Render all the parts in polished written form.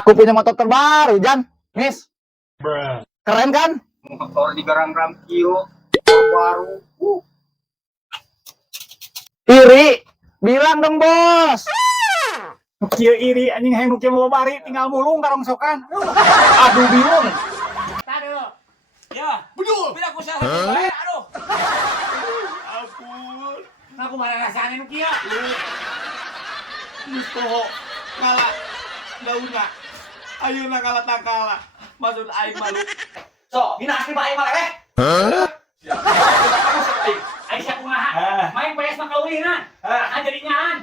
Aku punya motor terbaru, Jan. Miss. Keren kan? Motor di garang-garang kio baru. Iri. Bilang dong, Bos. Kieu iri anjing hayang kieu mau bari tinggal mulung karongsokan. Aduh, bingung. Tadu. Ya, betul. Bila aku salah bae, aduh. Ampun. Aku malah rasane nu kieu. Mustoho ngala dauna ayeuna ngala tangkala maksud aing malu So, dina asli bae mah Aing siap kumaha. Main PS mah kaulihna. Jadi nyaan.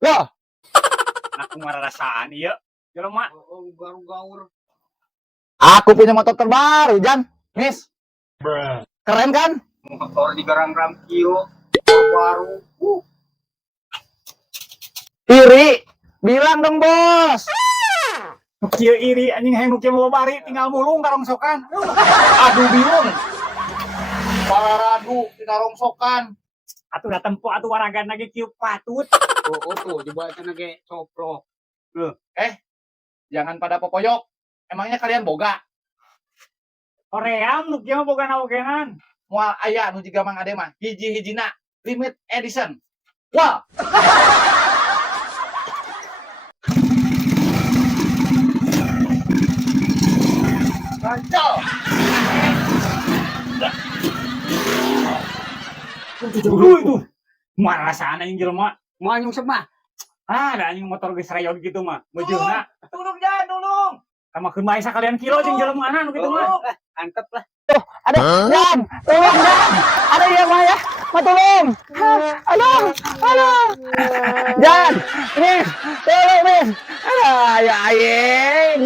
Loh, Aku marah rasaan ieu. Jelema. Baru gaur. aku punya motor terbaru, Jan. Miss. Keren kan? Motor di garang-garang kio baru. Iri. Bilang dong, Bos. Kieu iri anjing hayang kieu mau bari tinggal mulung karongsokan. Aduh, bingung. Para ragu, kita rongsokan. Atuh da tempo atuh waragan lagi kieu patut. Oh tuh jebatan ge coplok. Jangan pada popoyok. Emangnya kalian boga? Koream nu kieu mah boga naogenan. Moal aya nu jiga Mang Ade mah. Hiji-hijina. Limit edition. Wah. Kacau. Itu. Marah rasaan anjing jelema. Mau anyung semah. Ada anjing motor geus rayog gitu mah. Bejeuna. Tulung Jan, tulung. Kamakeun bae sakalian kilo jeung jelema nu kitu mah. Angkat lah. Ada Jan, tolong Jan. Ada yang Maya, mau tolong. Aduh, aduh. Jan, Miss, tolong Miss. Aduh, ya ayeng.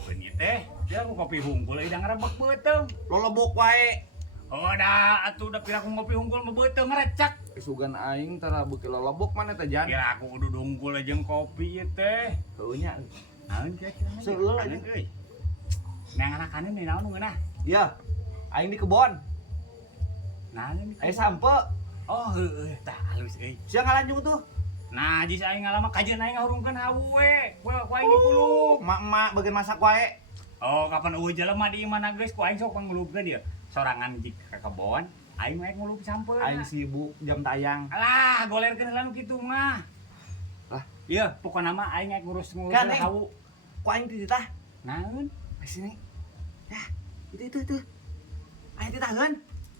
Beuni teh, dia aku kopi hungkul ida ngarebek beuteung. lolobok wae Oh da atuh da pira aku ngopi hungkul mah beuteung ngarecak. sugan aing tara beuki lolobok mana teh Jan Pira aku kudu hungkul jeung kopi ieu teh. heuh nya Naon kira-kira? Seueur. Kangen euy. Nang anak-anak nih naon ngeunah? iya aing di kebon Naon aing sampe Oh heueuh tah halus euy. sia ngalanjung tuh Nah, jis aing ngalama kajeun aing ngahurungkeun hawe. Ku aing dikulub. mak bagian masak wae Oh, kapan eueuh jelema di mana geus ku aing sok pangulubkeun dieu. Sorangan di ka kebon, aing mah ngulub sampeun. aing sibuk jam tayang Alah, golerkeun heula nu kitu mah. Lah, ieu pokona mah aing ngurus-ngurus Kan, Eng. hawu. ku aing di titah Naon? di sini ya itu aing titahkeun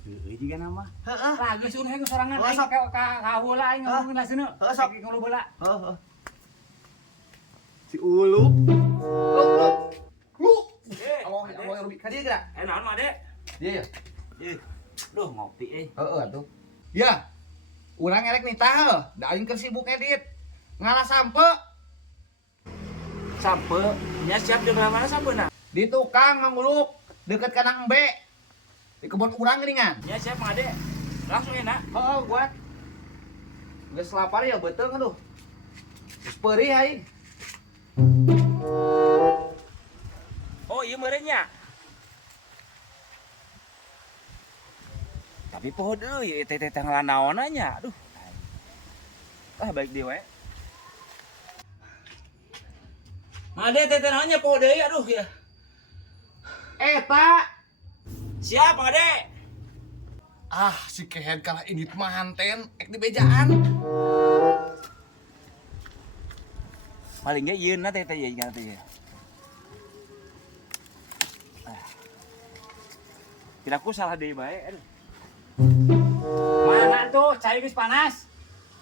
Heueuh jiga nama. heeh Lah geus un hayang sorangan Heuh, aing sok. ka hawu lah aing ngurungkeun laseuna. Heuh, sok. Ngulub heula. heeh si ulu lu awang rubi ka dieu geura Naon mah, Dek? dia ya Duh, ngopi euy. heeh atuh ya urang erek nitah heuh da aing keur sibuk edit ngalah sampe Sampe, nya siap di mana sampeuna? di tukang manguluk deket kanang embe di kebun urang geuningan Nya siap Mang Ade. Langsung enak. heeh gua geus lapar ya beuteung aduh geus peurih aing Oh, ieu meureunnya. Tapi poho deui teh teh ngalanaonna nya. Aduh. Ah baik deui we. Made teh naonnya poho deui aduh ya. eta Siap, Made. ah si kehead kalah indit manten ek di bejaan Paling ge ieuna teh teh ieu teh. Kiraku salah deui bae. Aduh. Mana tuh? Cai geus panas.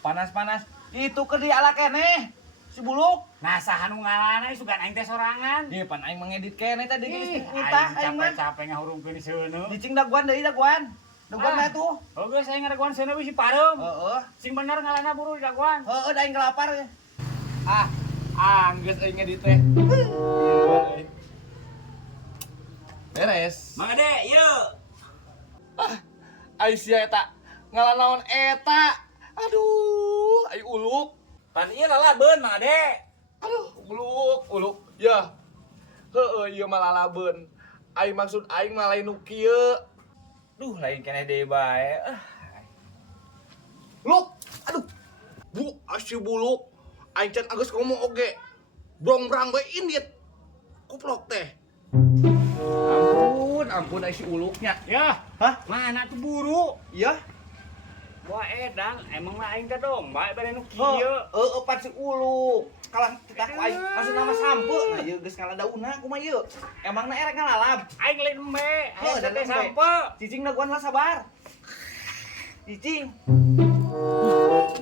panas itu keur di ala keneh si buluk Nah, saha nu ngalana sugan aing teh sorangan. ieu pan aing mangedit keneh tadi Ih, geus nitah aing mah capek-capek ngahurungkeun di seuneu. dicing daguan deui daguan bae tuh Oh, geus saya ngadaguan seuneu bisi parem. heeh Sing bener ngalana buru di daguan. heeh da aing kelapar geus aing ngedit teh Ieu, beres Mang Ade, yuk. Aisyah eta ngalanaon eta Aduh, ayo uluk. Pan ieu lalabeun mah Ade. Aduh, uluk. Ya. Heueuh, ieu mah lalabeun. Aing maksud aing mah lain nu kieu. Duh, lain keneh deui bae. Luk. Aduh. Bu, asy buluk. Aing can geus ngomong oge. Brong-brang bae indit. Kuplok teh. Ampun si uluknya. Ya, Hah? mana tuh buru? Iya? Wah edan, emang lah aing teh domba bade nu Oh, kieu. pan si uluk. Kalah kita ku aing maksud nama sampe. Nah, ieu geus ngaladauna kumaha ieu. Emangna erek ngalalab. Aing lain embe, Oh, aing dan teh embe. sampe. Cicing daguan lah sabar. Cicing.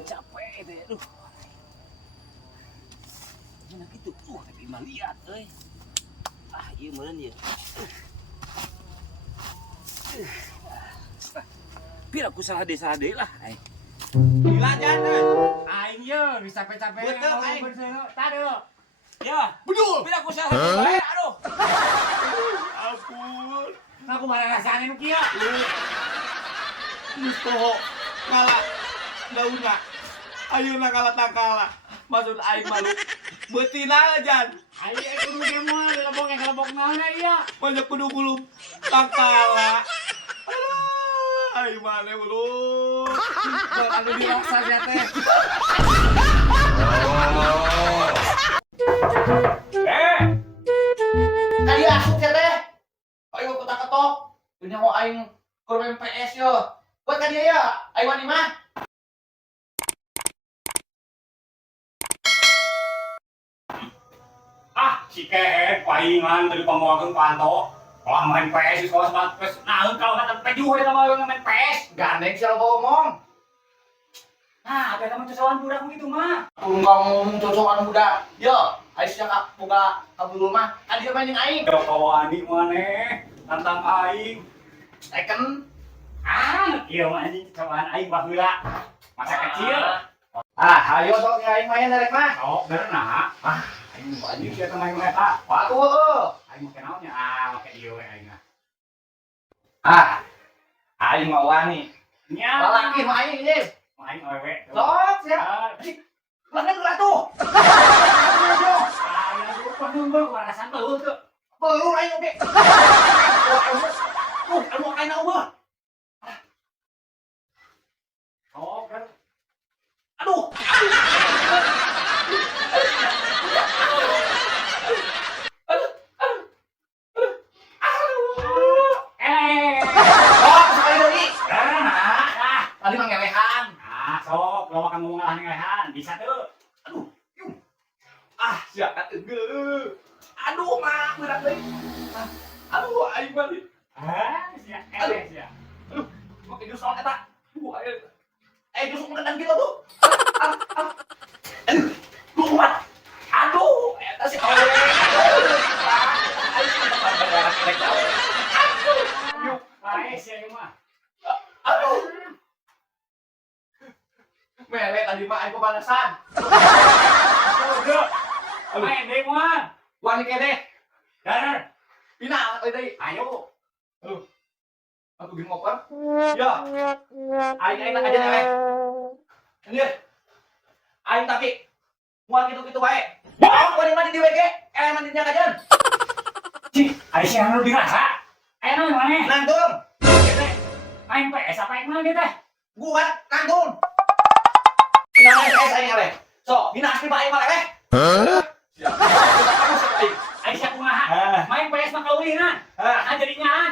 Capek deh, aduh. Mana gitu? Tapi mah lihat euy. Ah, ieu meureun ieu. Pira aku salah deui lah. Gila jan euy. Aing ye, geus capek-capek. Betul, aing. Tadeu. Ya, Bedul. pira aku salah deui. Aduh. Ampun. Nah, aku mana rasane nu kieu? Geus poho ngala daunna. Ayeuna ngala takala. Maksud aing malu. Beutina jan. Aing kudu ge moal kelebok naonna ieu. Banyak kudu gulung takala. Aing mane uluk. Bal anu diroksa sia teh. Kali asup ya teh. Ayo kita ketok. Ini mau aing ke MPS yo. Buat kali ya, ayo wani mah. Ah, si kehe paingan dari pangwakeun panto. Kalau main PS di sekolah sebat PS, nah kalau kata pejuh ya sama yang main PS. Gandeng siapa ngomong. Nah, ada teman cocokan budak gitu mah. Enggak ngomong cocokan budak. Yo, ayo siapa buka kabul mah. Kan dia mainin aing. Kalau kawani maneh tantang aing. Teken. Ah, iya mah anjing cocokan aing baheula. Masa kecil. Ayo sok aing main derek mah. Oh, berenang. Aing anjing sia teh main eta. Waduh. Aing make naonnya? Make ieu we aing. Aing mau wani. Nya. Lalaki mah aing ieu. Aing awewe. Sok sia. Lengan geula tuh. Aing penunggu warasan teuh tuh. Pelur aing oge. Ilmu aing eueuh. Oh, kan. Aduh. Oh, sekali deui. Tadi mah ngelehan. Sok, lo makan ngomong ngelehan, bisa tuh. Sia geuleuh. Aduh mah berat deui. Aduh aing balik. Sia. Aduh, make geus soal eta. Ayo. Justru mengendang gitu tuh. Aduh, kuat. Aduh, eta si awewe. Bae sia ieu mah. Aduh. Mele tadi mah aing pemanasan. Main deui moal. Wani kene. Daner. Pina deui. Ayo. Aku gini motor. Ya. Aing enak aja nih. Ini. Aing tapi mual gitu-gitu wae. Oh, wani mandi di WG. Mandinya kajian. Cih, aya sih anu dirasa. Aya naon maneh? Nangtung. Main PS apa yang mana teh? Gua nangtung. Pina PS aing ale. So, mina asli mah aing mah ale. Siap. Kamu siap aing. Aya sia kumaha? Main PS mah kaulinan. Ah jadi nyaan.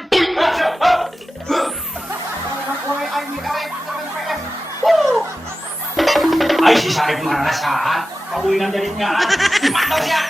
Ay, si Sarip marasaan. Kaulinan jadi nyaan. Mantap ya.